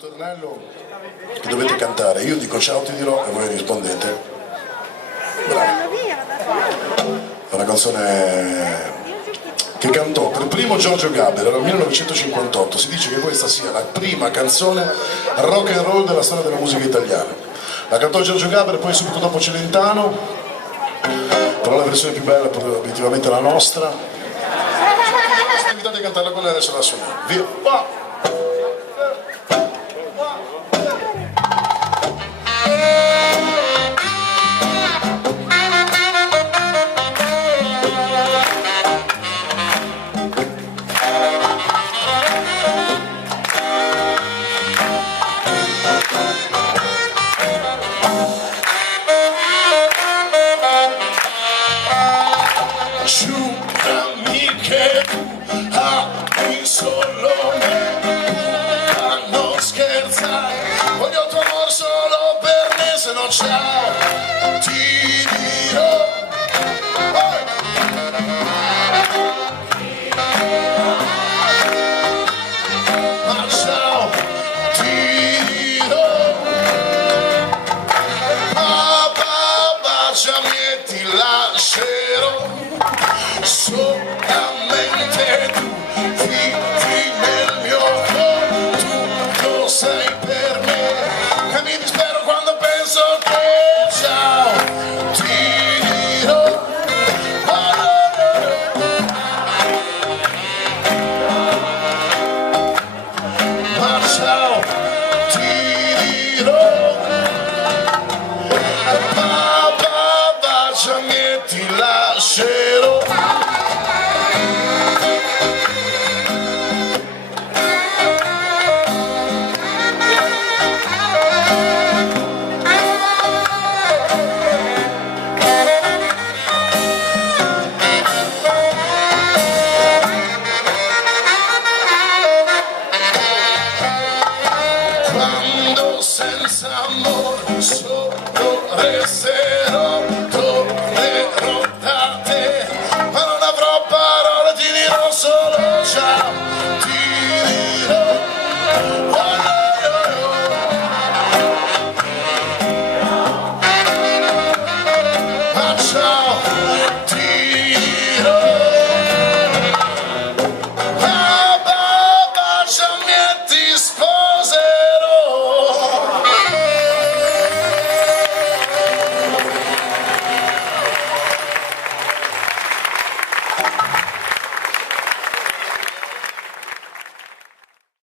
ritornello che dovete cantare, io dico ciao ti dirò e voi rispondete. Bravo. È una canzone che cantò per primo Giorgio Gaber, era il 1958, si dice che questa sia la prima canzone rock and roll della storia della musica italiana. La cantò Giorgio Gaber, poi subito dopo Celentano, però la versione più bella è obiettivamente la nostra. Siete invitati a cantarla con lei, adesso la suoniamo. Via! Va! Giurami che tu ami solo me, a non scherzare, voglio il tuo amor solo per me, se no ciao ti dirò. Ma ciao ti dirò. Baciami e ti lascerò. Solamente tu vivi nel mio cuore, tu lo sei per me, e mi dispero quando penso che ciao ti dirò. Ma ciao ti dirò. Baciami e ti lascerò. Quando senza amore solo resterai.